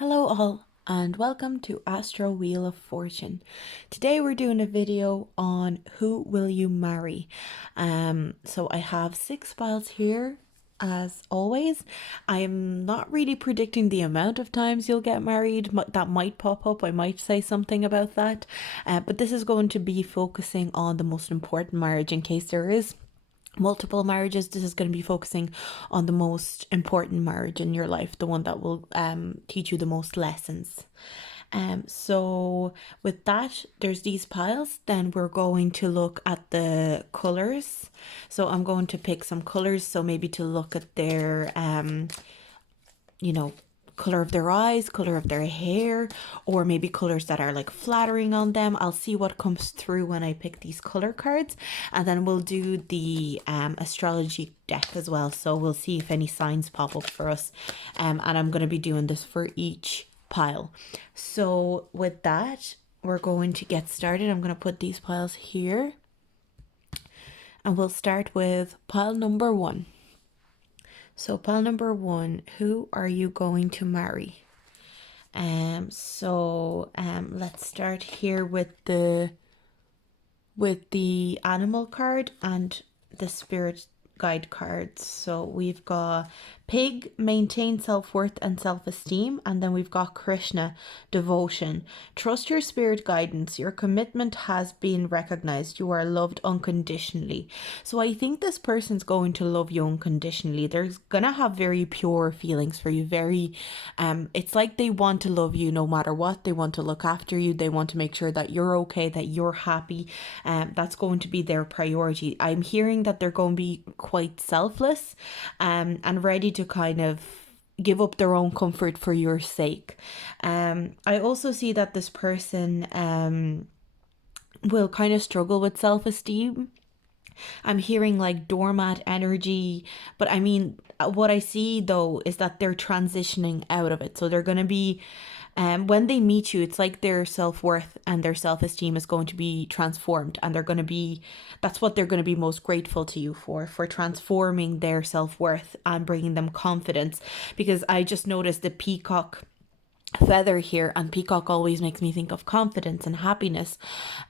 Hello all and welcome to Astro Wheel of Fortune. Today we're doing a video on who will you marry. So I have 6 files here as always. I'm not really predicting the amount of times you'll get married. That might pop up. I might say something about that. But this is going to be focusing on the most important marriage in case there is multiple marriages. This is going to be focusing on the most important marriage in your life, the one that will teach you the most lessons. So with that, there's these piles. Then we're going to look at the colors. So I'm going to pick some colors, so maybe to look at their color of their eyes, color of their hair, or maybe colors that are like flattering on them. I'll see what comes through when I pick these color cards, and then we'll do the astrology deck as well. So we'll see if any signs pop up for us, and I'm going to be doing this for each pile. So with that, we're going to get started. I'm going to put these piles here, and we'll start with pile number 1. So pile number 1, who are you going to marry? Let's start here with the animal card and the spirit guide cards. So we've got Pig, maintain self-worth and self-esteem, and then we've got Krishna, devotion. Trust your spirit guidance. Your commitment has been recognized. You are loved unconditionally. So I think this person's going to love you unconditionally. They're gonna have very pure feelings for you. It's like they want to love you no matter what. They want to look after you. They want to make sure that you're okay, that you're happy. That's going to be their priority. I'm hearing that they're going to be quite selfless, and ready to kind of give up their own comfort for your sake. I also see that this person will kind of struggle with self-esteem. I'm hearing like doormat energy, but I mean, what I see though is that they're transitioning out of it. So they're going to be, when they meet you, it's like their self-worth and their self-esteem is going to be transformed, and that's what they're going to be most grateful to you for transforming their self-worth and bringing them confidence. Because I just noticed the peacock feather here, and peacock always makes me think of confidence and happiness.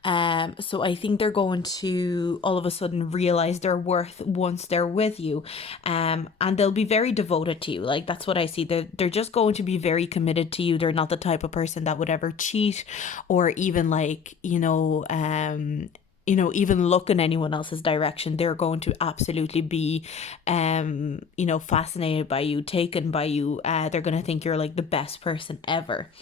So I think they're going to all of a sudden realize their worth once they're with you, and they'll be very devoted to you. Like, that's what I see. They're just going to be very committed to you. They're not the type of person that would ever cheat, or even like even look in anyone else's direction. They're going to absolutely be, fascinated by you, taken by you. They're going to think you're like the best person ever.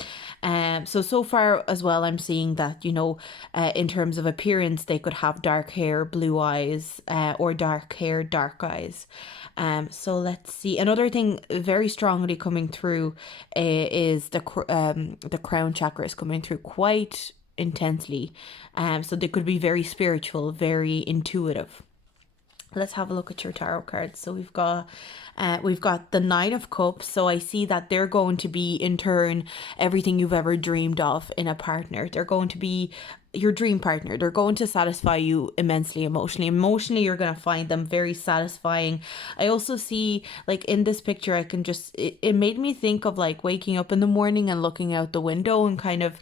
So far as well, I'm seeing that, in terms of appearance, they could have dark hair, blue eyes, or dark hair, dark eyes. So let's see. Another thing very strongly coming through is the crown chakra is coming through quite intensely. So they could be very spiritual, very intuitive. Let's have a look at your tarot cards. So we've got the Nine of Cups. So I see that they're going to be, in turn, everything you've ever dreamed of in a partner. They're going to be your dream partner. They're going to satisfy you immensely emotionally. Emotionally, you're going to find them very satisfying. I also see, like, in this picture, it made me think of like waking up in the morning and looking out the window and kind of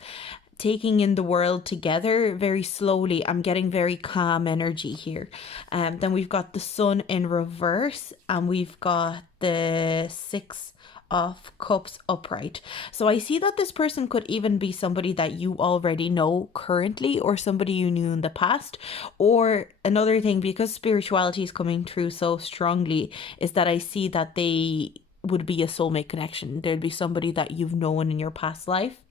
taking in the world together very slowly. I'm getting very calm energy here. Then we've got the Sun in reverse, and we've got the Six of Cups upright. So I see that this person could even be somebody that you already know currently, or somebody you knew in the past. Or another thing, because spirituality is coming through so strongly, is that I see that they would be a soulmate connection. There'd be somebody that you've known in your past life.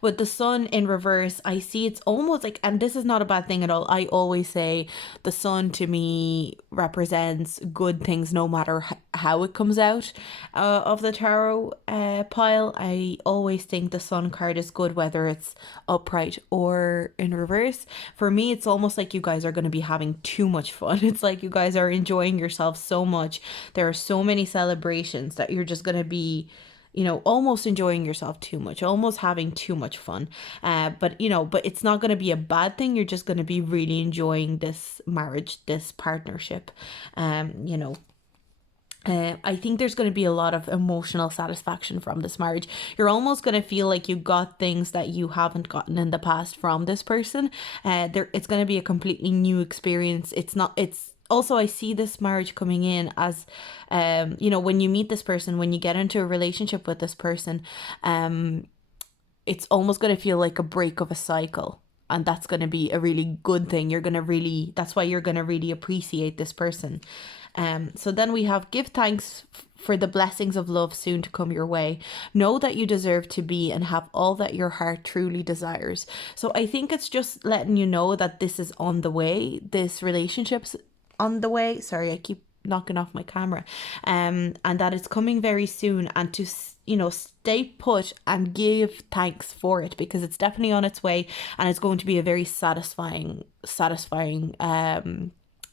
With the Sun in reverse, I see it's almost like, and this is not a bad thing at all. I always say the Sun to me represents good things, no matter how it comes out of the tarot pile. I always think the Sun card is good, whether it's upright or in reverse. For me, it's almost like you guys are going to be having too much fun. It's like you guys are enjoying yourself so much. There are so many celebrations that you're just going to be, almost enjoying yourself too much, almost having too much fun. But it's not going to be a bad thing. You're just going to be really enjoying this marriage, this partnership. I think there's going to be a lot of emotional satisfaction from this marriage. You're almost going to feel like you got things that you haven't gotten in the past from this person. It's going to be a completely new experience. It's not. It's also, I see this marriage coming in as, when you meet this person, when you get into a relationship with this person, it's almost going to feel like a break of a cycle. And that's going to be a really good thing. That's why you're going to really appreciate this person. So then we have give thanks for the blessings of love soon to come your way. Know that you deserve to be and have all that your heart truly desires. So I think it's just letting you know that this is on the way. This relationship's on the way. Sorry, I keep knocking off my camera. And that it's coming very soon, and to stay put and give thanks for it, because it's definitely on its way, and it's going to be a very satisfying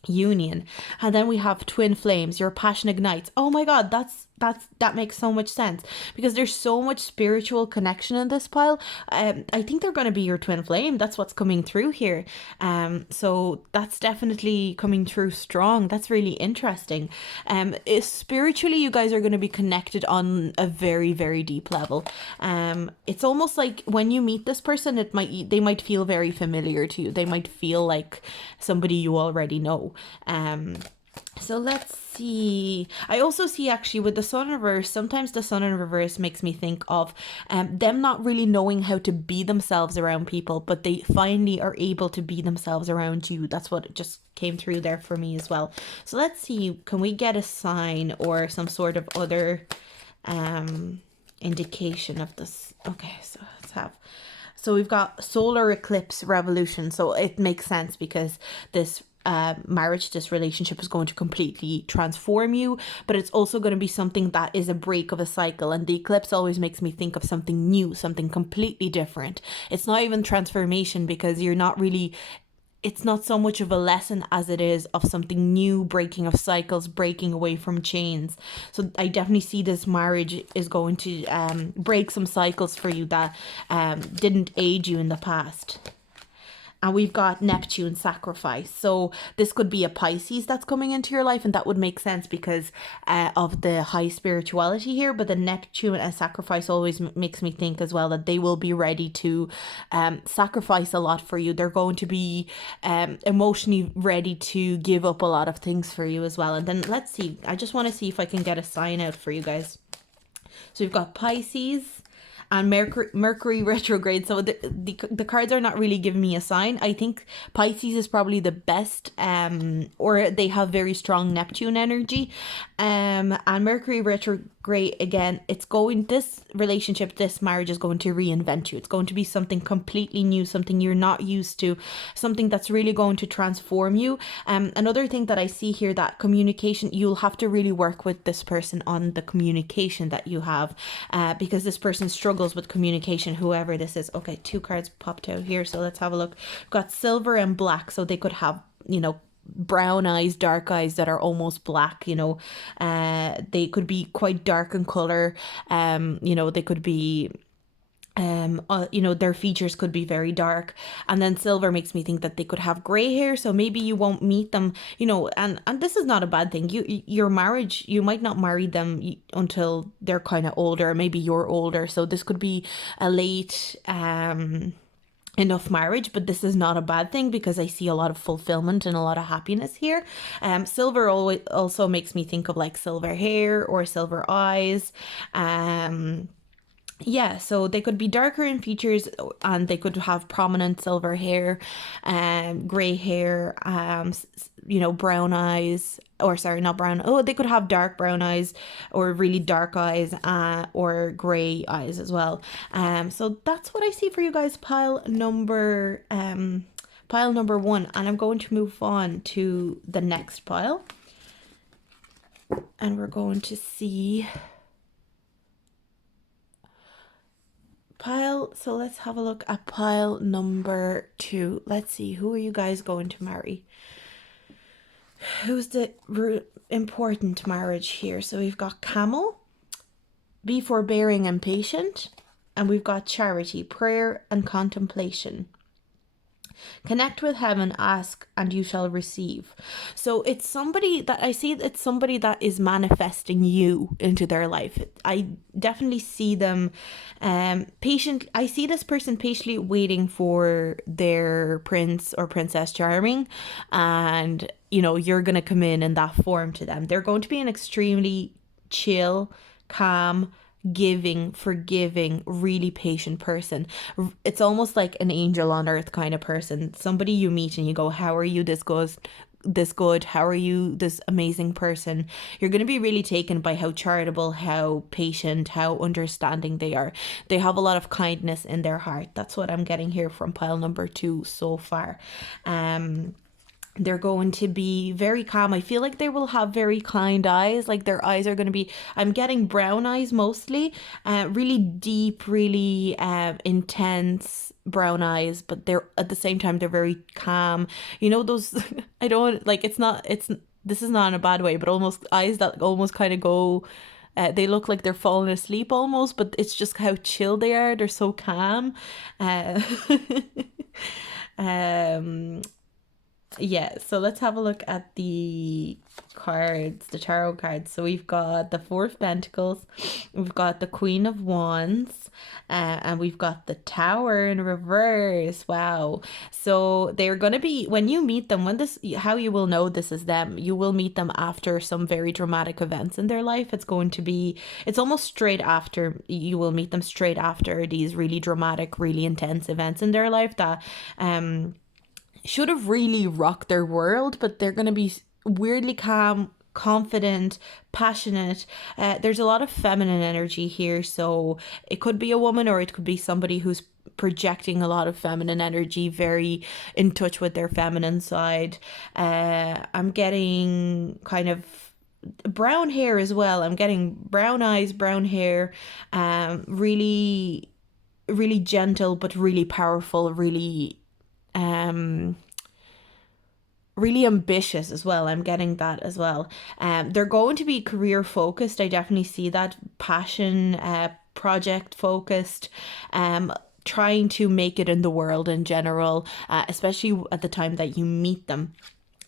union. And then we have twin flames, your passion ignites. Oh my god, that makes so much sense, because there's so much spiritual connection in this pile. I think they're going to be your twin flame. That's what's coming through here. So that's definitely coming through strong. That's really interesting. Spiritually, you guys are going to be connected on a very, very deep level. It's almost like when you meet this person, they might feel very familiar to you. They might feel like somebody you already know. So let's see. I also see, actually, with the sun in reverse, sometimes the sun in reverse makes me think of them not really knowing how to be themselves around people, but they finally are able to be themselves around you. That's what just came through there for me as well. So let's see, can we get a sign or some sort of other indication of this? Okay, so let's have... So we've got solar eclipse revolution. So it makes sense, because this marriage, this relationship is going to completely transform you, but it's also going to be something that is a break of a cycle. And the eclipse always makes me think of something new, something completely different. It's not even transformation, because it's not so much of a lesson as it is of something new, breaking of cycles, breaking away from chains. So I definitely see this marriage is going to break some cycles for you that didn't aid you in the past. And we've got Neptune sacrifice. So this could be a Pisces that's coming into your life, and that would make sense because of the high spirituality here. But the Neptune and sacrifice always makes me think as well that they will be ready to sacrifice a lot for you. They're going to be emotionally ready to give up a lot of things for you as well. And then let's see. I just want to see if I can get a sign out for you guys. So we've got Pisces and Mercury retrograde. So the cards are not really giving me a sign. I think Pisces is probably the best, or they have very strong Neptune energy. And Mercury retrograde, again, this relationship, this marriage is going to reinvent you. It's going to be something completely new, something you're not used to, something that's really going to transform you. Another thing that I see here, that communication, you'll have to really work with this person on the communication that you have, because this person struggles with communication, whoever this is. Okay, 2 cards popped out here, so let's have a look. We've got silver and black, so they could have, brown eyes, dark eyes that are almost black. They could be quite dark in color. They could be their features could be very dark. And then silver makes me think that they could have gray hair, so maybe you won't meet them, and this is not a bad thing. Your marriage, you might not marry them until they're kind of older, maybe you're older, so this could be a late enough marriage, but this is not a bad thing, because I see a lot of fulfillment and a lot of happiness here. Silver always also makes me think of like silver hair or silver eyes. Yeah, so they could be darker in features, and they could have prominent silver hair, gray hair, brown eyes, or sorry, not brown. Oh, they could have dark brown eyes or really dark eyes, or gray eyes as well. So that's what I see for you guys, pile number 1, and I'm going to move on to the next pile, and we're going to see pile. So let's have a look at pile number 2. Let's see, who are you guys going to marry? Who's the important marriage here? So we've got Camel, be forbearing and patient, and we've got Charity, prayer and contemplation. Connect with heaven, ask, and you shall receive. So it's somebody that I see, it's somebody that is manifesting you into their life. I definitely see them patient. I see this person patiently waiting for their prince or princess charming, and you're gonna come in that form to them. They're going to be an extremely chill, calm, giving, forgiving, really patient person. It's almost like an angel on earth kind of person. Somebody you meet and you go, how are you this good? How are you this amazing person? You're going to be really taken by how charitable, how patient, how understanding they are. They have a lot of kindness in their heart. That's what I'm getting here from pile number 2 so far. They're going to be very calm. I feel like they will have very kind eyes. Like their eyes are going to be, I'm getting brown eyes mostly, really deep, really intense brown eyes, but they're at the same time, they're very calm. Those, I don't like, this is not in a bad way, but almost eyes that almost kind of go, they look like they're falling asleep almost, but it's just how chill they are. They're so calm. Uh, um, yeah, so let's have a look at the cards, the tarot cards. So we've got the Four of Pentacles, we've got the Queen of Wands, and we've got the Tower in reverse. Wow. So they're going to be, when you meet them, how you will know this is them, you will meet them after some very dramatic events in their life. It's almost straight after, you will meet them straight after these really dramatic, really intense events in their life that, should have really rocked their world, but they're going to be weirdly calm, confident, passionate. There's a lot of feminine energy here, so it could be a woman or it could be somebody who's projecting a lot of feminine energy, very in touch with their feminine side. I'm getting kind of brown hair as well. I'm getting brown eyes, brown hair, really, really gentle, but really powerful, really ambitious as well. I'm getting that as well. They're going to be career focused. I definitely see that. Passion, project focused, trying to make it in the world in general, especially at the time that you meet them.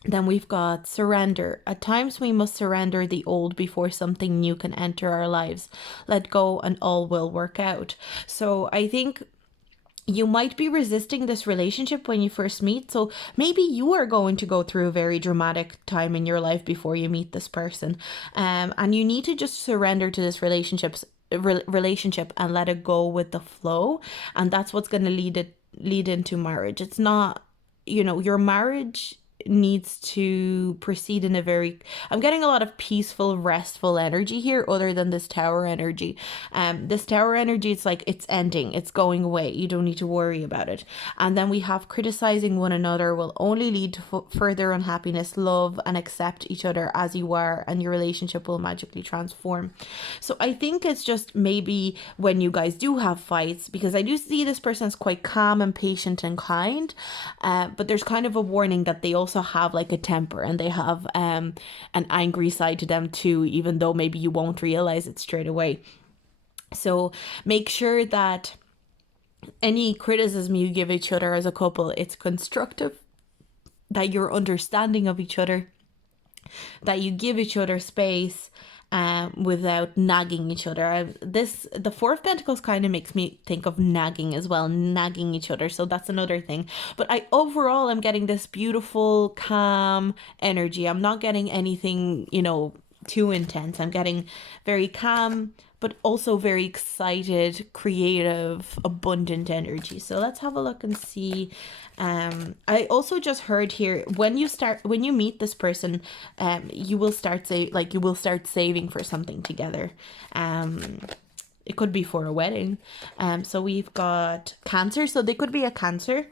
Then we've got surrender. At times we must surrender the old before something new can enter our lives. Let go and all will work out. So I think you might be resisting this relationship when you first meet. So maybe you are going to go through a very dramatic time in your life before you meet this person. And you need to just surrender to this relationship and let it go with the flow. And that's what's going to lead into marriage. It's not, your marriage needs to proceed in I'm getting a lot of peaceful, restful energy here other than this tower energy. This tower energy, it's like it's ending, it's going away, you don't need to worry about it. And then we have criticizing one another will only lead to further unhappiness. Love and accept each other as you are and your relationship will magically transform. So I think it's just maybe when you guys do have fights, because I do see this person as quite calm and patient and kind, but there's kind of a warning that they also have like a temper and they have an angry side to them too, even though maybe you won't realize it straight away. So make sure that any criticism you give each other as a couple, it's constructive, that you're understanding of each other, that you give each other space, without nagging each other. The Four of Pentacles kind of makes me think of nagging as well, nagging each other. So that's another thing. But overall, I'm getting this beautiful, calm energy. I'm not getting anything, too intense. I'm getting very calm, but also very excited, creative, abundant energy. So let's have a look and see. I also just heard here, when you meet this person, you will start saving for something together. It could be for a wedding. So we've got Cancer. So they could be a Cancer,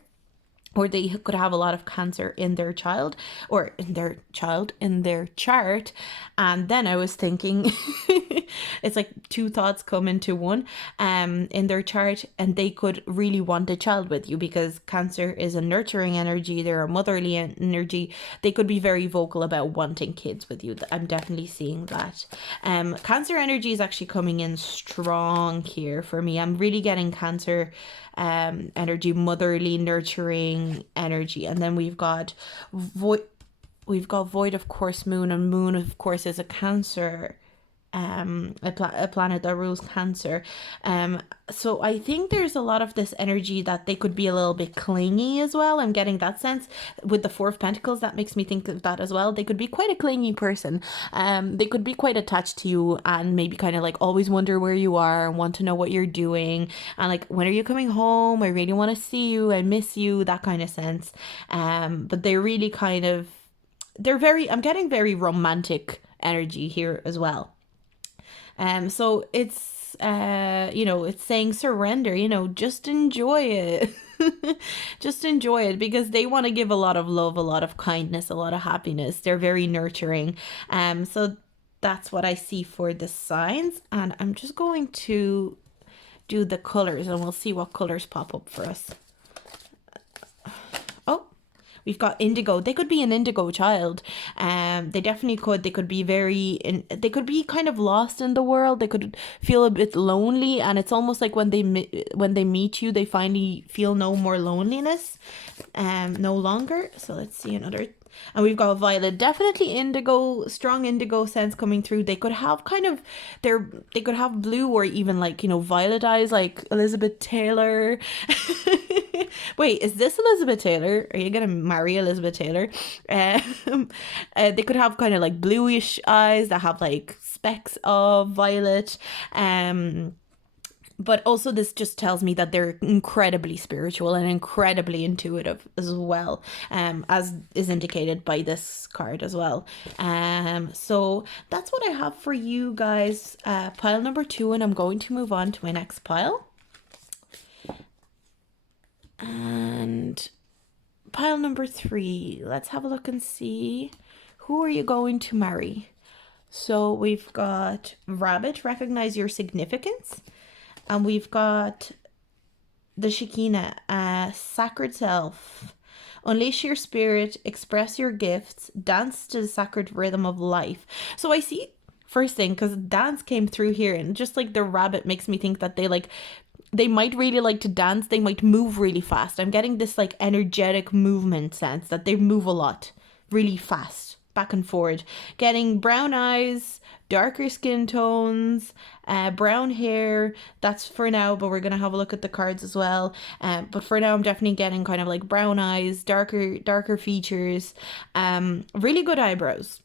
or they could have a lot of Cancer in their chart. And then I was thinking, it's like two thoughts come into one, in their chart, and they could really want a child with you, because Cancer is a nurturing energy, they're a motherly energy. They could be very vocal about wanting kids with you. I'm definitely seeing that. Cancer energy is actually coming in strong here for me. I'm really getting Cancer energy, motherly, nurturing, nurturing energy. And then void, we've got void, of course, moon, and moon, of course, is a Cancer, a planet that rules Cancer. So I think there's a lot of this energy that they could be a little bit clingy as well. I'm getting that sense with the Four of Pentacles. That makes me think of that as well. They could be quite a clingy person. They could be quite attached to you, and maybe kind of like always wonder where you are and want to know what you're doing, and like, when are you coming home? I really want to see you. I miss you. That kind of sense. But they're really kind of, I'm getting very romantic energy here as well. So it's, it's saying surrender, just enjoy it. Just enjoy it, because they want to give a lot of love, a lot of kindness, a lot of happiness. They're very nurturing. So that's what I see for the signs. And I'm just going to do the colors, and we'll see what colors pop up for us. We've got indigo. They could be an indigo child. They definitely could. They could be they could be kind of lost in the world. They could feel a bit lonely, and it's almost like when they meet you, they finally feel no more loneliness, no longer. So let's see another. And we've got violet. Definitely indigo, strong indigo sense coming through. They could have they could have blue, or even like, violet eyes, like Elizabeth Taylor. Wait, is this Elizabeth Taylor? Are you gonna marry Elizabeth Taylor? They could have kind of like bluish eyes that have like specks of violet. But also this just tells me that they're incredibly spiritual and incredibly intuitive as well, as is indicated by this card as well. So that's what I have for you guys. Pile number 2, and I'm going to move on to my next pile. And pile number 3, let's have a look and see, who are you going to marry? So we've got rabbit, recognize your significance. And we've got the Shekinah, sacred self, unleash your spirit, express your gifts, dance to the sacred rhythm of life. So I see, first thing, because dance came through here, and just like the rabbit makes me think that they might really like to dance. They might move really fast. I'm getting this like energetic movement sense that they move a lot, really fast, back and forward. Getting brown eyes, darker skin tones, brown hair. That's for now, but we're going to have a look at the cards as well. But for now, I'm definitely getting kind of like brown eyes, darker features, really good eyebrows.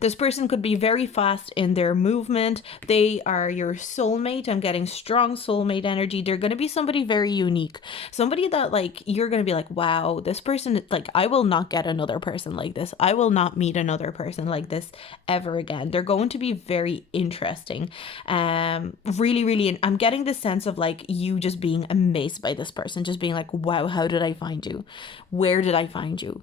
This person could be very fast in their movement. They are your soulmate. I'm getting strong soulmate energy. They're going to be somebody very unique. Somebody that like, you're going to be like, wow, this person, like, I will not get another person like this. I will not meet another person like this ever again. They're going to be very interesting. Really, really, I'm getting this sense of like you just being amazed by this person. Just being like, wow, how did I find you? Where did I find you?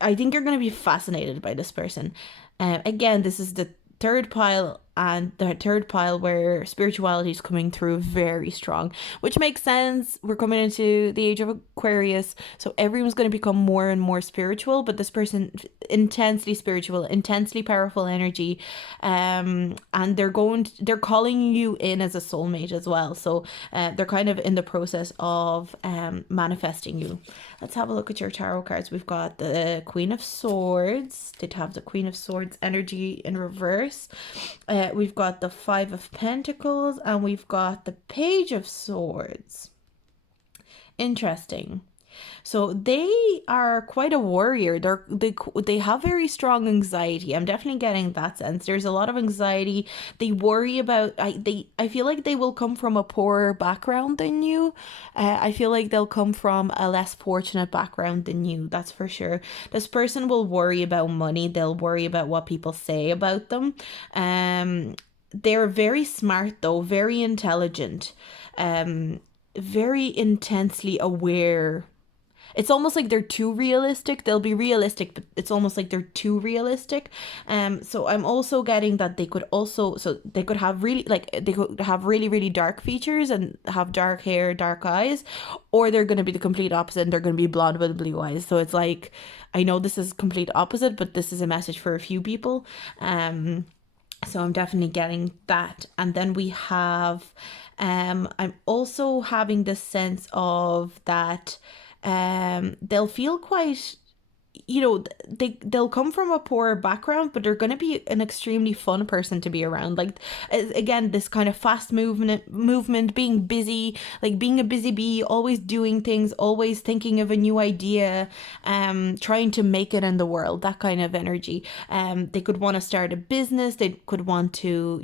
I think you're going to be fascinated by this person. Again, this is the third pile, and the third pile where spirituality is coming through very strong, which makes sense. We're coming into the age of Aquarius, so everyone's going to become more and more spiritual, but this person, intensely spiritual, intensely powerful energy, and they're calling you in as a soulmate as well. So they're kind of in the process of manifesting you. Let's have a look at your tarot cards. We've got the Queen of Swords. Did have the Queen of Swords energy in reverse. We've got the Five of Pentacles, and we've got the Page of Swords. Interesting. So they are quite a warrior. They have very strong anxiety. I'm definitely getting that sense. There's a lot of anxiety. They worry about. I feel like they will come from a poorer background than you. I feel like they'll come from a less fortunate background than you. That's for sure. This person will worry about money. They'll worry about what people say about them. They're very smart though. Very intelligent. Very intensely aware. It's almost like they're too realistic. They'll be realistic, but it's almost like they're too realistic. So I'm also getting that they could have really, really dark features and have dark hair, dark eyes, or they're going to be the complete opposite and they're going to be blonde with blue eyes. So it's like, I know this is complete opposite, but this is a message for a few people. So I'm definitely getting that. And then we have, I'm also having this sense of that they'll feel quite, they'll come from a poorer background, but they're going to be an extremely fun person to be around. Like, again, this kind of fast movement, being busy, like being a busy bee, always doing things, always thinking of a new idea, trying to make it in the world, that kind of energy. They could want to start a business, they could want to,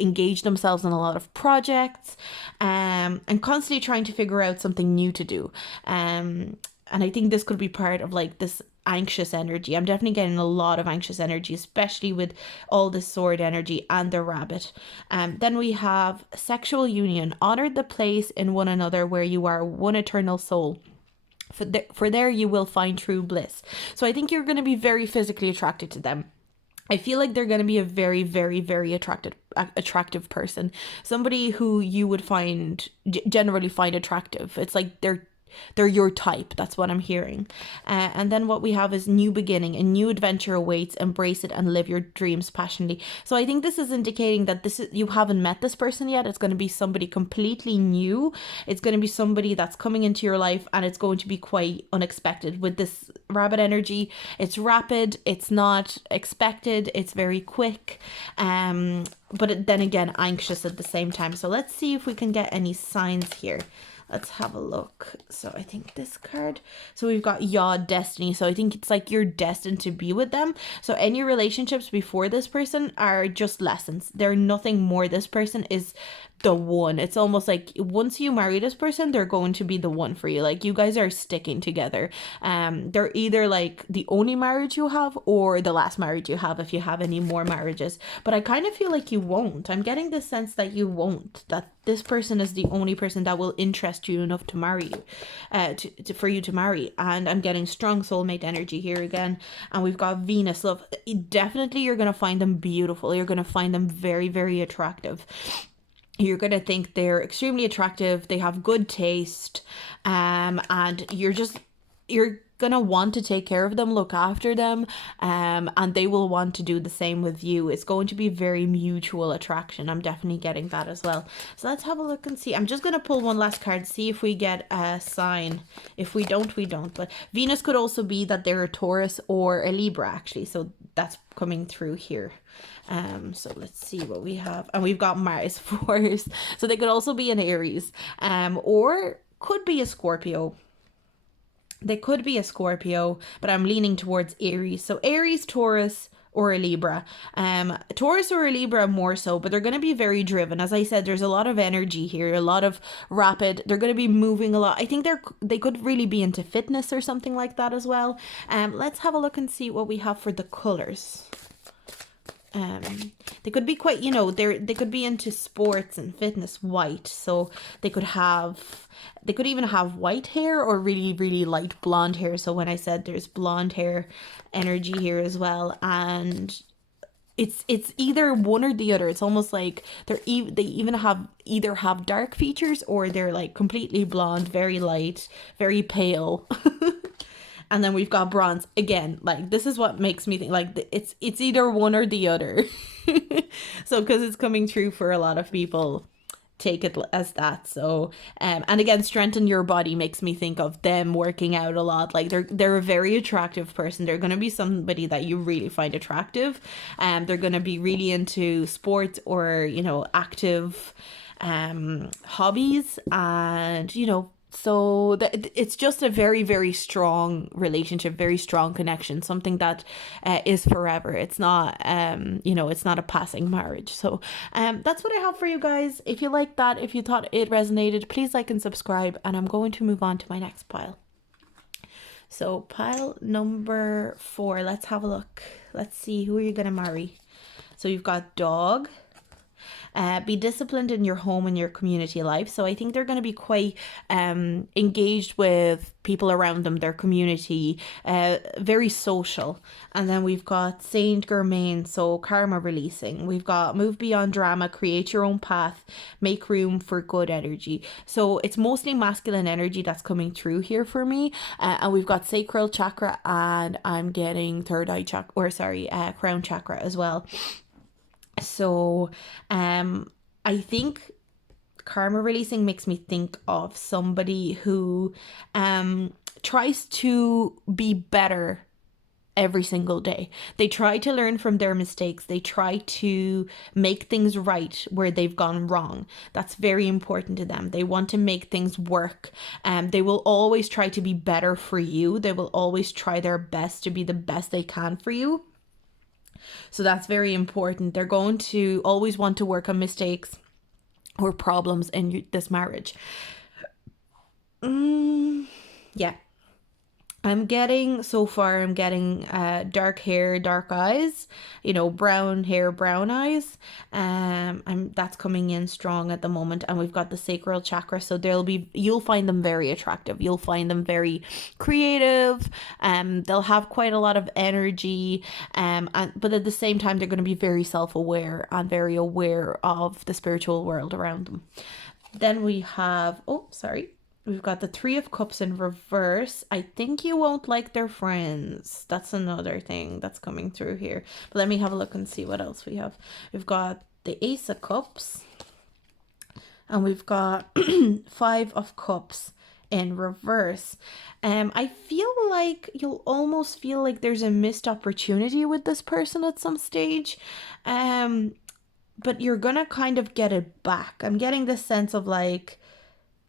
engage themselves in a lot of projects, and constantly trying to figure out something new to do. And I think this could be part of like this anxious energy. I'm definitely getting a lot of anxious energy, especially with all this sword energy and the rabbit. Then we have sexual union. Honor the place in one another where you are one eternal soul. For there you will find true bliss. So I think you're going to be very physically attracted to them. I feel like they're going to be a very, very, very attractive person. Somebody who you would generally find attractive. It's like they're your type. That's what I'm hearing. And then what we have is new beginning. A new adventure awaits. Embrace it and live your dreams passionately. So I think this is indicating that you haven't met this person yet. It's going to be somebody completely new. It's going to be somebody that's coming into your life, and it's going to be quite unexpected. With this rabbit energy, it's rapid, it's not expected, it's very quick, but then again anxious at the same time. So let's see if we can get any signs here. Let's have a look. So I think this card. So we've got Yod Destiny. So I think it's like you're destined to be with them. So any relationships before this person are just lessons. They're nothing more. This person is the one. It's almost like once you marry this person, they're going to be the one for you. Like, you guys are sticking together. They're either like the only marriage you have or the last marriage you have, if you have any more marriages. But I kind of feel like you won't. I'm getting the sense that you won't. That this person is the only person that will interest you enough to marry you, for you to marry. And I'm getting strong soulmate energy here again. And we've got Venus love. Definitely you're going to find them beautiful. You're going to find them very, very attractive. You're going to think they're extremely attractive. They have good taste. And you're going to want to take care of them, look after them. And they will want to do the same with you. It's going to be very mutual attraction. I'm definitely getting that as well. So let's have a look and see. I'm just going to pull one last card, see if we get a sign. If we don't, we don't. But Venus could also be that they're a Taurus or a Libra, actually. So that's coming through here. So let's see what we have. And we've got Mars force. So they could also be an Aries, or could be a Scorpio. They could be a Scorpio, but I'm leaning towards Aries. So Aries, Taurus, or a Libra. Taurus or a Libra more so, but they're going to be very driven. As I said, there's a lot of energy here, a lot of rapid. They're going to be moving a lot. I think they could really be into fitness or something like that as well. Let's have a look and see what we have for the colors. They could be quite, they could be into sports and fitness, white. So they could even have white hair or really, really light blonde hair. So when I said there's blonde hair energy here as well, and it's either one or the other. It's almost like they even have dark features, or they're like completely blonde, very light, very pale. And then we've got bronze again. Like, this is what makes me think like it's either one or the other. So because it's coming true for a lot of people, take it as that. So and again, strengthen your body makes me think of them working out a lot. Like, they're a very attractive person. They're going to be somebody that you really find attractive. They're going to be really into sports or active hobbies, and so it's just a very, very strong relationship, very strong connection, something that is forever. It's not, it's not a passing marriage. So that's what I have for you guys. If you like that, if you thought it resonated, please like and subscribe. And I'm going to move on to my next pile. So pile number 4, let's have a look. Let's see, who are you going to marry? So you've got dog. Be disciplined in your home and your community life. So I think they're going to be quite engaged with people around them, their community, very social. And then we've got Saint Germain, so karma releasing. We've got move beyond drama, create your own path, make room for good energy. So it's mostly masculine energy that's coming through here for me. And we've got sacral chakra, and I'm getting third eye chakra, crown chakra as well. So I think karma releasing makes me think of somebody who tries to be better every single day. They try to learn from their mistakes. They try to make things right where they've gone wrong. That's very important to them. They want to make things work. They will always try to be better for you. They will always try their best to be the best they can for you. So that's very important. They're going to always want to work on mistakes or problems in this marriage. Yeah. I'm getting dark hair, dark eyes, brown hair, brown eyes. That's coming in strong at the moment, and we've got the sacral chakra, so you'll find them very attractive. You'll find them very creative. They'll have quite a lot of energy. But at the same time, they're going to be very self-aware and very aware of the spiritual world around them. Then we have, we've got the Three of Cups in reverse. I think you won't like their friends. That's another thing that's coming through here. But let me have a look and see what else we have. We've got the Ace of Cups. And we've got Five of Cups in reverse. I feel like you'll almost feel like there's a missed opportunity with this person at some stage. But you're gonna kind of get it back. I'm getting this sense of like,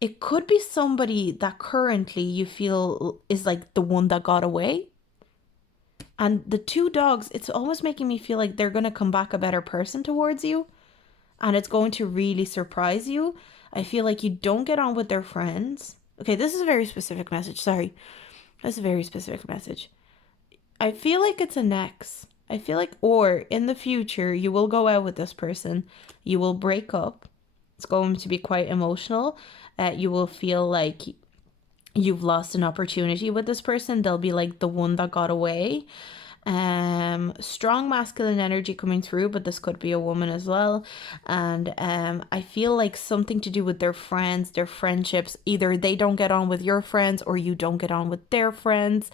it could be somebody that currently you feel is like the one that got away. And the two dogs, it's almost making me feel like they're going to come back a better person towards you. And it's going to really surprise you. I feel like you don't get on with their friends. Okay, this is a very specific message. Sorry. That's a very specific message. I feel like it's an ex. I feel like, or in the future, you will go out with this person. You will break up. It's going to be quite emotional. You will feel like you've lost an opportunity with this person. They'll be like the one that got away. Strong masculine energy coming through, but this could be a woman as well. And I feel like something to do with their friends, their friendships. Either they don't get on with your friends or you don't get on with their friends.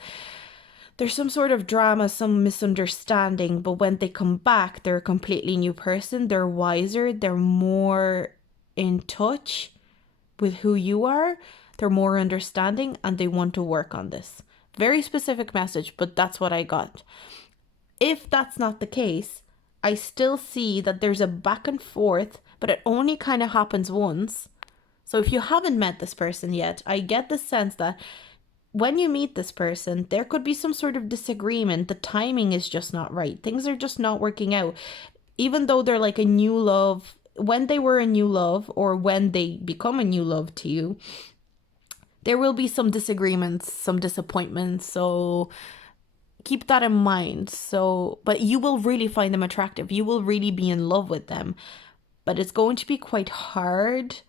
There's some sort of drama, some misunderstanding, but when they come back, they're a completely new person. They're wiser. They're more in touch with who you are. They're more understanding and they want to work on this. Very specific message, but that's what I got. If that's not the case, I still see that there's a back and forth, but it only kind of happens once. So if you haven't met this person yet, I get the sense that when you meet this person, there could be some sort of disagreement. The timing is just not right. Things are just not working out. Even though they're like a new love, when they were a new love or when they become a new love to you, there will be some disagreements, some disappointments. So keep that in mind. But you will really find them attractive. You will really be in love with them. But it's going to be quite hard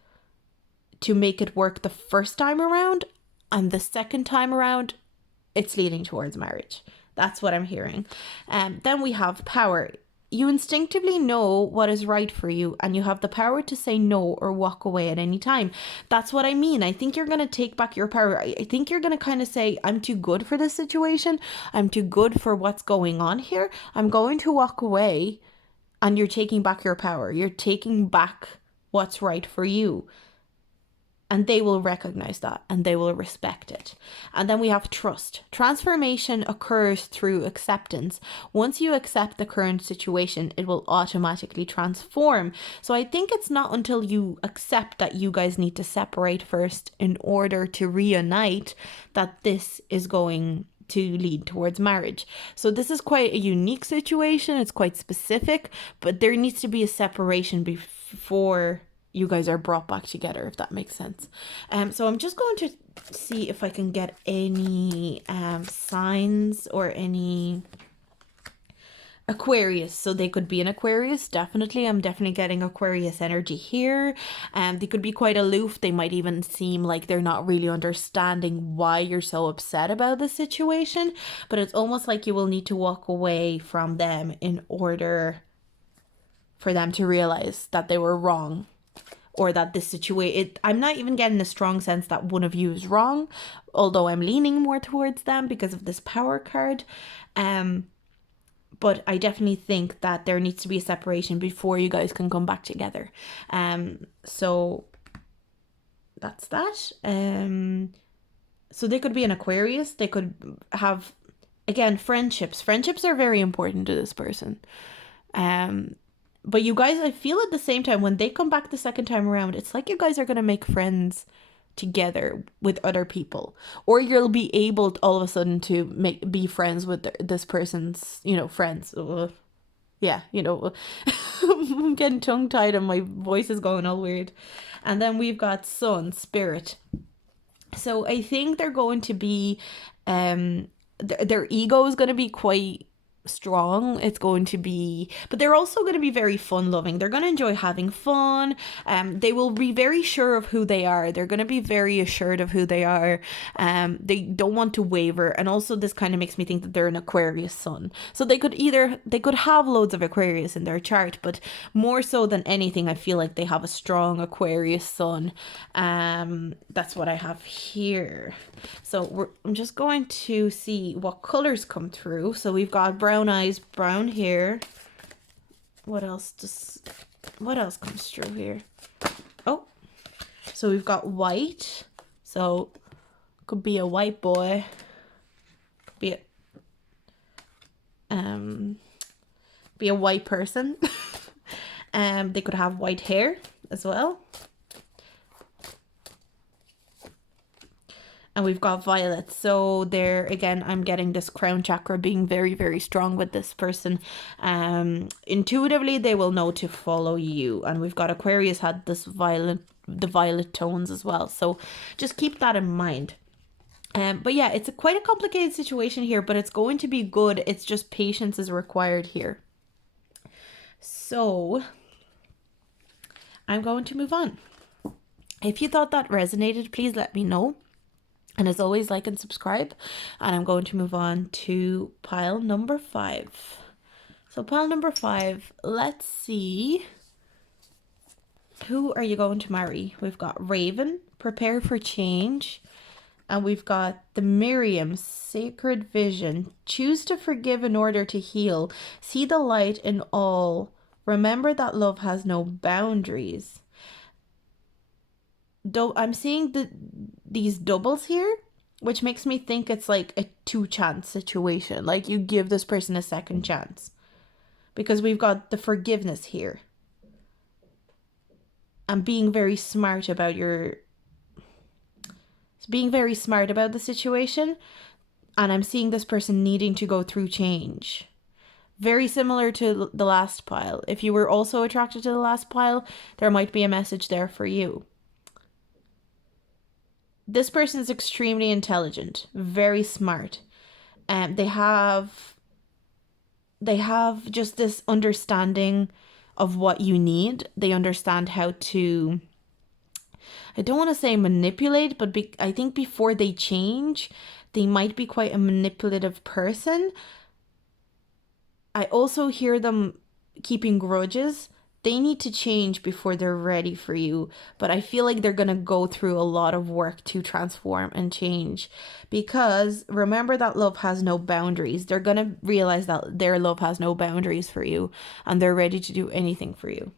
to make it work the first time around. And the second time around, it's leading towards marriage. That's what I'm hearing. Then we have power. You instinctively know what is right for you and you have the power to say no or walk away at any time. That's what I mean. I think you're going to take back your power. I think you're going to kind of say, I'm too good for this situation. I'm too good for what's going on here. I'm going to walk away, and you're taking back your power. You're taking back what's right for you. And they will recognize that and they will respect it. And then we have trust. Transformation occurs through acceptance. Once you accept the current situation, it will automatically transform. So I think it's not until you accept that you guys need to separate first in order to reunite that this is going to lead towards marriage. So this is quite a unique situation. It's quite specific, but there needs to be a separation before you guys are brought back together, if that makes sense. So I'm just going to see if I can get any signs or any Aquarius. So they could be an Aquarius, definitely. I'm definitely getting Aquarius energy here. They could be quite aloof. They might even seem like they're not really understanding why you're so upset about the situation. But it's almost like you will need to walk away from them in order for them to realize that they were wrong. Or that this situation, I'm not even getting a strong sense that one of you is wrong, although I'm leaning more towards them because of this power card. but I definitely think that there needs to be a separation before you guys can come back together. So that's that. So they could be an Aquarius. They could have, again, friendships. Friendships are very important to this person. But you guys, I feel at the same time, when they come back the second time around, it's like you guys are going to make friends together with other people, or you'll be able to, all of a sudden, to be friends with this person's, friends. Yeah, I'm getting tongue tied and my voice is going all weird. And then we've got Sun, Spirit. So I think they're going to be, their ego is going to be quite strong. It's going to be, but they're also going to be very fun loving. They're going to enjoy having fun. They will be very sure of who they are. They're going to be very assured of who they are. They don't want to waver. And also this kind of makes me think that they're an Aquarius sun. So they could have loads of Aquarius in their chart, but more so than anything, I feel like they have a strong Aquarius sun. That's what I have here. So I'm just going to see what colors come through. So we've got brown eyes, brown hair. What else comes through here? Oh, so we've got white. So could be a white boy. Could be a white person. They could have white hair as well. And we've got violet. So there again, I'm getting this crown chakra being very, very strong with this person. Intuitively, they will know to follow you. And we've got Aquarius had the violet tones as well. So just keep that in mind. But yeah, it's quite a complicated situation here, but it's going to be good. It's just patience is required here. So I'm going to move on. If you thought that resonated, please let me know. And as always, like and subscribe. And I'm going to move on to pile number 5. So pile number 5, let's see. Who are you going to marry? We've got Raven, Prepare for Change. And we've got the Miriam, Sacred Vision. Choose to forgive in order to heal. See the light in all. Remember that love has no boundaries. I'm seeing these doubles here, which makes me think it's like a 2-chance situation. Like you give this person a second chance. Because we've got the forgiveness here. And being very smart about the situation. And I'm seeing this person needing to go through change. Very similar to the last pile. If you were also attracted to the last pile, there might be a message there for you. This person is extremely intelligent, very smart. They have just this understanding of what you need. They understand how to, I don't want to say manipulate, but I think before they change, they might be quite a manipulative person. I also hear them keeping grudges. They need to change before they're ready for you. But I feel like they're going to go through a lot of work to transform and change. Because remember that love has no boundaries. They're going to realize that their love has no boundaries for you. And they're ready to do anything for you.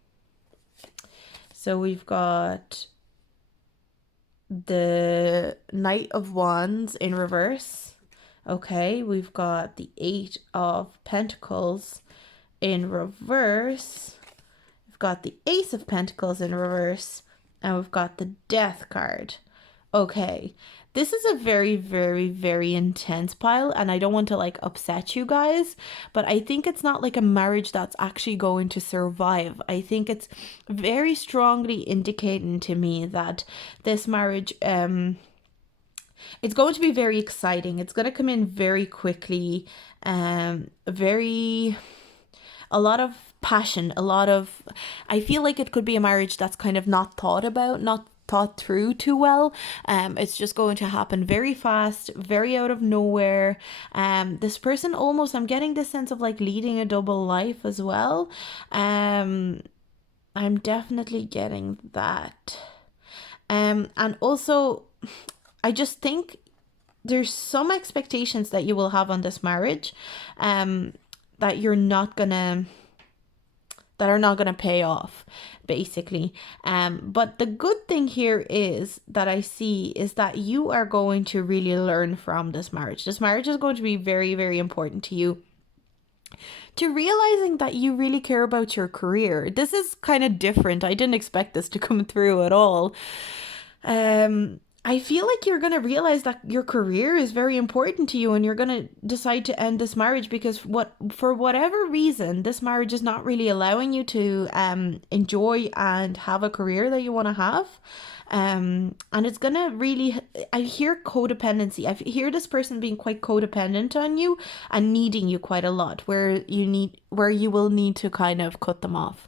So we've got the Knight of Wands in reverse. Okay, we've got the 8 of Pentacles in reverse. We've got the Ace of Pentacles in reverse, and we've got the Death card. Okay, this is a very, very, very intense pile, and I don't want to like upset you guys, but I think it's not like a marriage that's actually going to survive. I think it's very strongly indicating to me that this marriage, it's going to be very exciting. It's going to come in very quickly, a lot of passion, I feel like it could be a marriage that's kind of not thought about, not thought through too well. It's just going to happen very fast, very out of nowhere. This person almost, I'm getting this sense of like leading a double life as well. I'm definitely getting that. And also, I just think there's some expectations that you will have on this marriage. that you're not gonna that are not going to pay off, basically. But the good thing here is that I see is that you are going to really learn from this marriage. This marriage is going to be very, very important to you, to realizing that you really care about your career. This is kind of different. I didn't expect this to come through at all. I feel like you're going to realize that your career is very important to you, and you're going to decide to end this marriage because for whatever reason, this marriage is not really allowing you to enjoy and have a career that you want to have. And it's going to really, I hear codependency. I hear this person being quite codependent on you and needing you quite a lot, where you will need to kind of cut them off.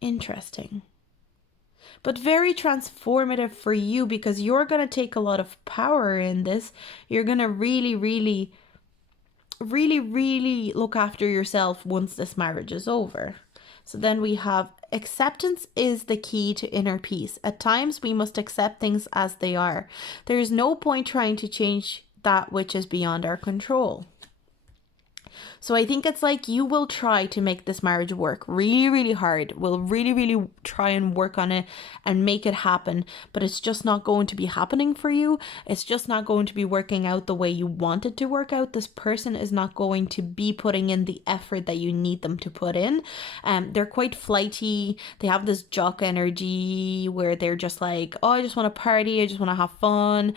Interesting. But very transformative for you, because you're going to take a lot of power in this. You're going to really, really, really, really look after yourself once this marriage is over. So then we have acceptance is the key to inner peace. At times we must accept things as they are. There is no point trying to change that which is beyond our control. So I think it's like you will try to make this marriage work really, really hard. We'll really, really try and work on it and make it happen. But it's just not going to be happening for you. It's just not going to be working out the way you want it to work out. This person is not going to be putting in the effort that you need them to put in. They're quite flighty. They have this jock energy where they're just like, oh, I just want to party. I just want to have fun.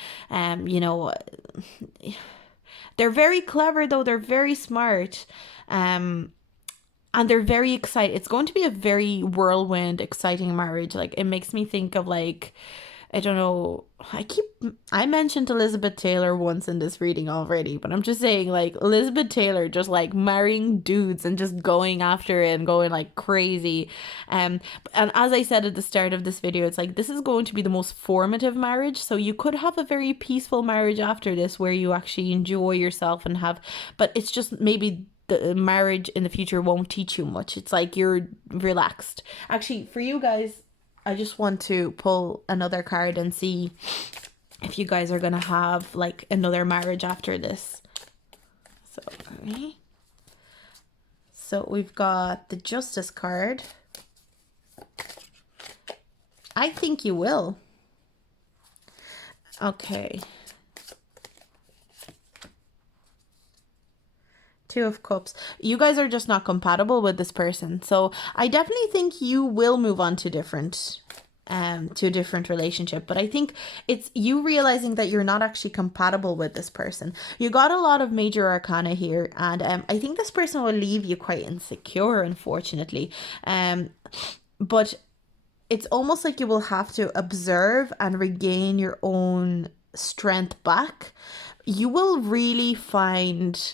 They're very clever, though. They're very smart. And they're very excited. It's going to be a very whirlwind, exciting marriage. Like, it makes me think of, like, I don't know. I mentioned Elizabeth Taylor once in this reading already, but I'm just saying, like, Elizabeth Taylor just like marrying dudes and just going after it and going like crazy. And as I said at the start of this video, it's like, this is going to be the most formative marriage. So you could have a very peaceful marriage after this where you actually enjoy yourself and have, but it's just maybe the marriage in the future won't teach you much. It's like you're relaxed. Actually, for you guys, I just want to pull another card and see if you guys are going to have like another marriage after this. So, okay. So we've got the Justice card. I think you will. Okay. Two of Cups. You guys are just not compatible with this person. So I definitely think you will move on to a different relationship. But I think it's you realizing that you're not actually compatible with this person. You got a lot of major arcana here, and I think this person will leave you quite insecure, unfortunately. But it's almost like you will have to observe and regain your own strength back. You will really find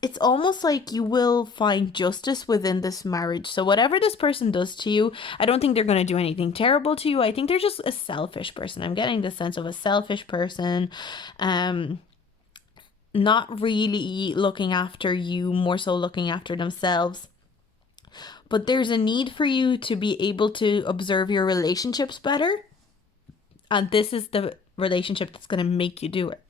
it's almost like you will find justice within this marriage. So whatever this person does to you, I don't think they're going to do anything terrible to you. I think they're just a selfish person. I'm getting the sense of a selfish person, not really looking after you, more so looking after themselves. But there's a need for you to be able to observe your relationships better. And this is the relationship that's going to make you do it.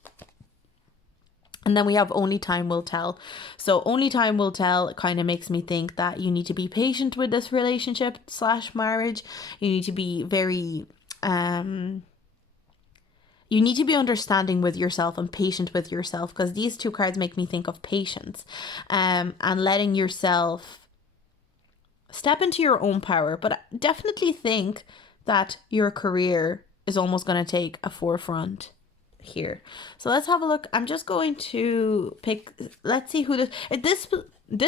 And then we have Only Time Will Tell. So Only Time Will Tell kind of makes me think that you need to be patient with this relationship / marriage. You need to be very, you need to be understanding with yourself and patient with yourself, because these two cards make me think of patience, and letting yourself step into your own power. But I definitely think that your career is almost going to take a forefront here. So let's have a look. I'm just going to pick, let's see who this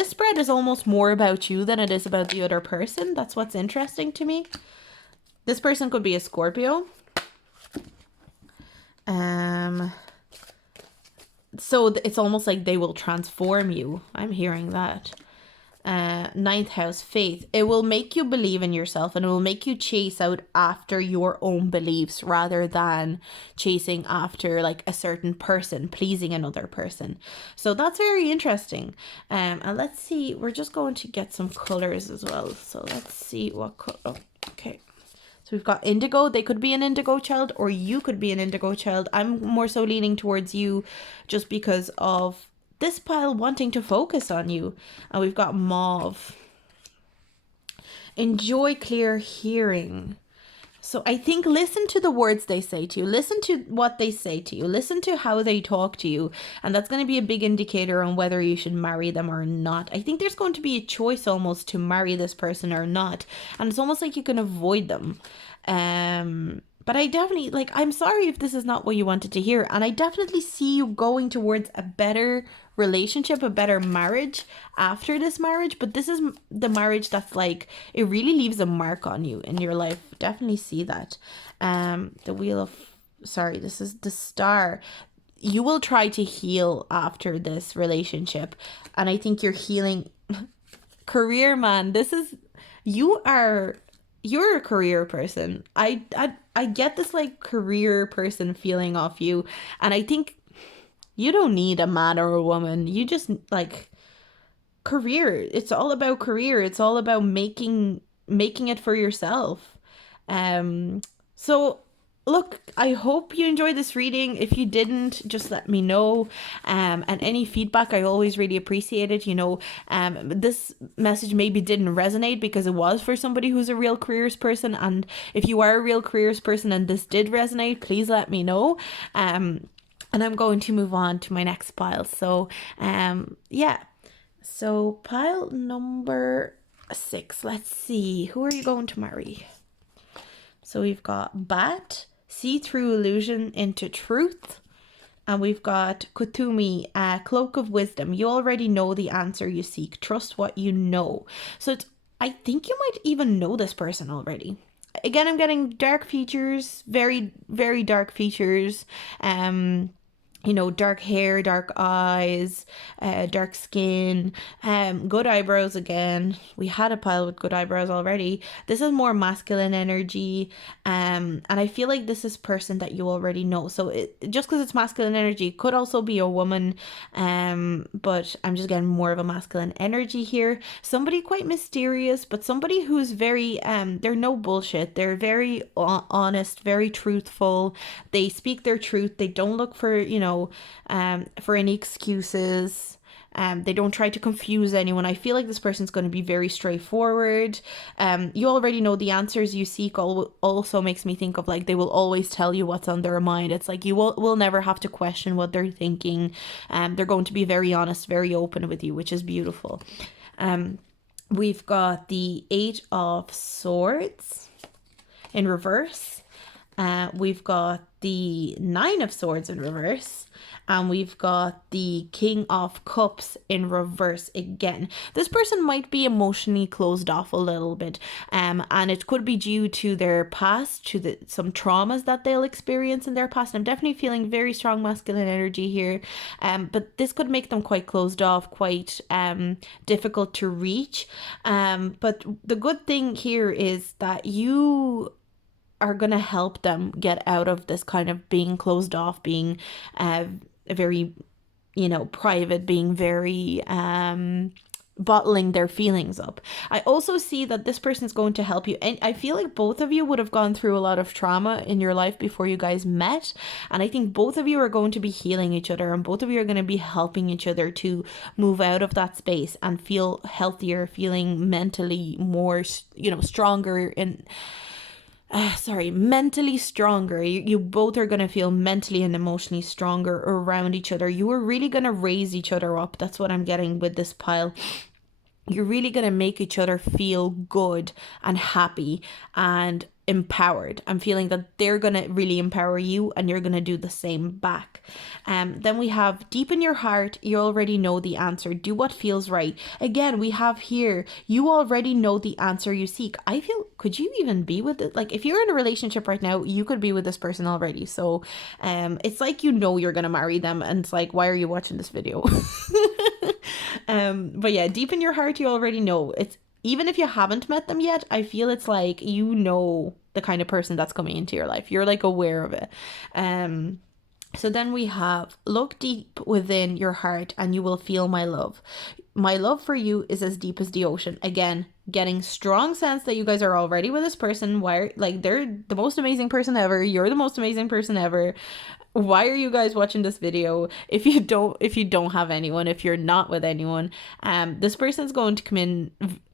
spread is almost more about you than it is about the other person. That's what's interesting to me. This person could be a Scorpio. So it's almost like they will transform you. I'm hearing that. Ninth house, faith. It will make you believe in yourself, and it will make you chase out after your own beliefs rather than chasing after like a certain person, pleasing another person. So that's very interesting. And let's see, we're just going to get some colors as well. So let's see what color. Oh, okay. So So we've got indigo. They could be an indigo child, or you could be an indigo child. I'm more so leaning towards you just because of this pile wanting to focus on you. And we've got mauve. Enjoy clear hearing. So I think listen to the words they say to you. Listen to what they say to you. Listen to how they talk to you. And that's going to be a big indicator on whether you should marry them or not. I think there's going to be a choice almost to marry this person or not. And it's almost like you can avoid them. But I definitely, like, I'm sorry if this is not what you wanted to hear. And I definitely see you going towards a better relationship, a better marriage after this marriage. But this is the marriage that's like, it really leaves a mark on you in your life. Definitely see that. The wheel of, sorry, this is the star. You will try to heal after this relationship. And I think you're healing. Career, man, this is, you're a career person. I get this like career person feeling off you, and I think you don't need a man or a woman. You just like career. It's all about career. It's all about making it for yourself. So look, I hope you enjoyed this reading. If you didn't, just let me know. And any feedback, I always really appreciate it. This message maybe didn't resonate because it was for somebody who's a real careers person. And if you are a real careers person and this did resonate, please let me know. And I'm going to move on to my next pile. So, yeah. So pile number 6. Let's see. Who are you going to marry? So we've got Bat, See Through Illusion into Truth. And we've got Kutumi, Cloak of Wisdom. You already know the answer you seek. Trust what you know. So I think you might even know this person already. Again, I'm getting dark features, very, very dark features. Dark hair, dark eyes, dark skin, good eyebrows again. We had a pile with good eyebrows already. This is more masculine energy, and I feel like this is person that you already know. So just because it's masculine energy, it could also be a woman, but I'm just getting more of a masculine energy here. Somebody quite mysterious, but somebody who's very, they're no bullshit. They're very honest, very truthful. They speak their truth. They don't look for, for any excuses. They don't try to confuse anyone. I feel like this person's going to be very straightforward. You already know the answers you seek. Also makes me think of like they will always tell you what's on their mind. It's like you will never have to question what they're thinking. They're going to be very honest, very open with you, which is beautiful. We've got the 8 of Swords in reverse. We've got the 9 of Swords in reverse. And we've got the King of Cups in reverse again. This person might be emotionally closed off a little bit. And it could be due to their past, to some traumas that they'll experience in their past. I'm definitely feeling very strong masculine energy here. But this could make them quite closed off, quite difficult to reach. But the good thing here is that you are going to help them get out of this kind of being closed off, being very, private, being very bottling their feelings up. I also see that this person is going to help you. And I feel like both of you would have gone through a lot of trauma in your life before you guys met. And I think both of you are going to be healing each other, and both of you are going to be helping each other to move out of that space and feel healthier, feeling mentally more, stronger and mentally stronger. You both are going to feel mentally and emotionally stronger around each other. You are really going to raise each other up. That's what I'm getting with this pile. You're really going to make each other feel good and happy and empowered. I'm feeling that they're going to really empower you, and you're going to do the same back. Then we have deep in your heart, you already know the answer. Do what feels right. Again, we have here, you already know the answer you seek. I feel, could you even be with it? Like if you're in a relationship right now, you could be with this person already. So it's like you're going to marry them, and it's like, why are you watching this video? But yeah, deep in your heart, you already know. It's even if you haven't met them yet, I feel it's like the kind of person that's coming into your life. You're like aware of it. So then we have, look deep within your heart and you will feel my love. My love for you is as deep as the ocean. Again, getting strong sense that you guys are already with this person. Why, like, they're the most amazing person ever. You're the most amazing person ever. Why are you guys watching this video? If you don't have anyone, if you're not with anyone, this person's going to come in,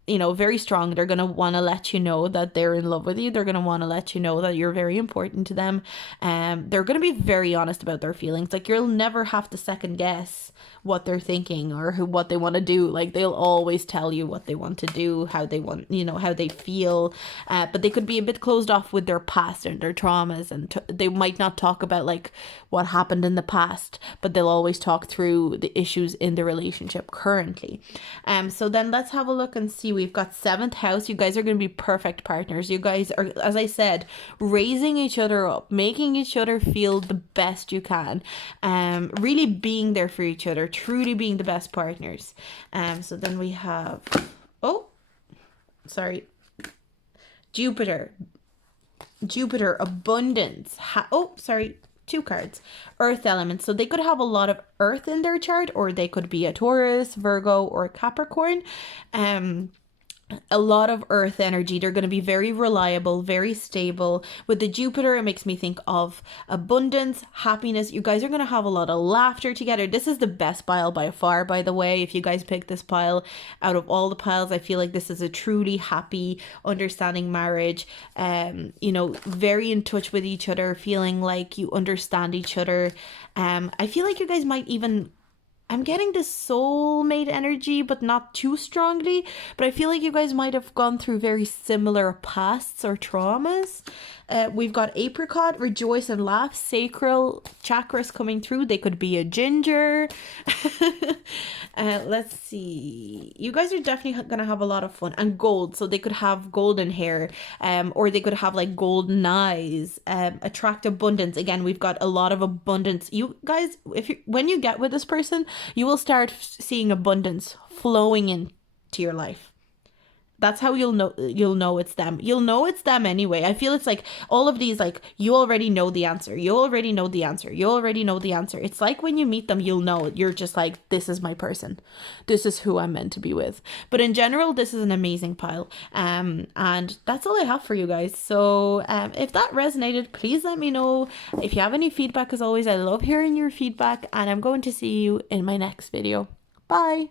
you know, very strong. They're going to want to let you know that they're in love with you. They're going to want to let you know that you're very important to them. They're going to be very honest about their feelings. Like, you'll never have to second guess what they're thinking or what they want to do. Like, they'll always tell you what they want to do, how they want, you know, how they feel. But they could be a bit closed off with their past and their traumas, and they might not talk about like what happened in the past, but they'll always talk through the issues in the relationship currently. So then let's have a look and see. We've got 7th house. You guys are going to be perfect partners. You guys are, as I said, raising each other up, making each other feel the best you can, really being there for each other, truly being the best partners. So then we have, Jupiter, abundance. 2 cards. Earth element. So they could have a lot of earth in their chart, or they could be a Taurus, Virgo, or Capricorn. A lot of earth energy. They're going to be very reliable, very stable. With the Jupiter, it makes me think of abundance, happiness. You guys are going to have a lot of laughter together. This is the best pile by far, by the way. If you guys pick this pile out of all the piles, I feel like this is a truly happy, understanding marriage. You know, very in touch with each other, feeling like you understand each other. I feel like you guys might even, I'm getting this soulmate energy, but not too strongly. But I feel like you guys might have gone through very similar pasts or traumas. We've got apricot, rejoice and laugh, sacral chakras coming through. They could be a ginger. Let's see. You guys are definitely going to have a lot of fun. And gold. So they could have golden hair, or they could have like golden eyes, attract abundance. Again, we've got a lot of abundance. You guys, when you get with this person, you will start seeing abundance flowing into your life. That's how you'll know it's them. You'll know it's them anyway. I feel it's like all of these, like, you already know the answer. You already know the answer. You already know the answer. It's like when you meet them, you'll know. You're just like, this is my person. This is who I'm meant to be with. But in general, this is an amazing pile. And that's all I have for you guys. So if that resonated, please let me know. If you have any feedback, as always, I love hearing your feedback. And I'm going to see you in my next video. Bye.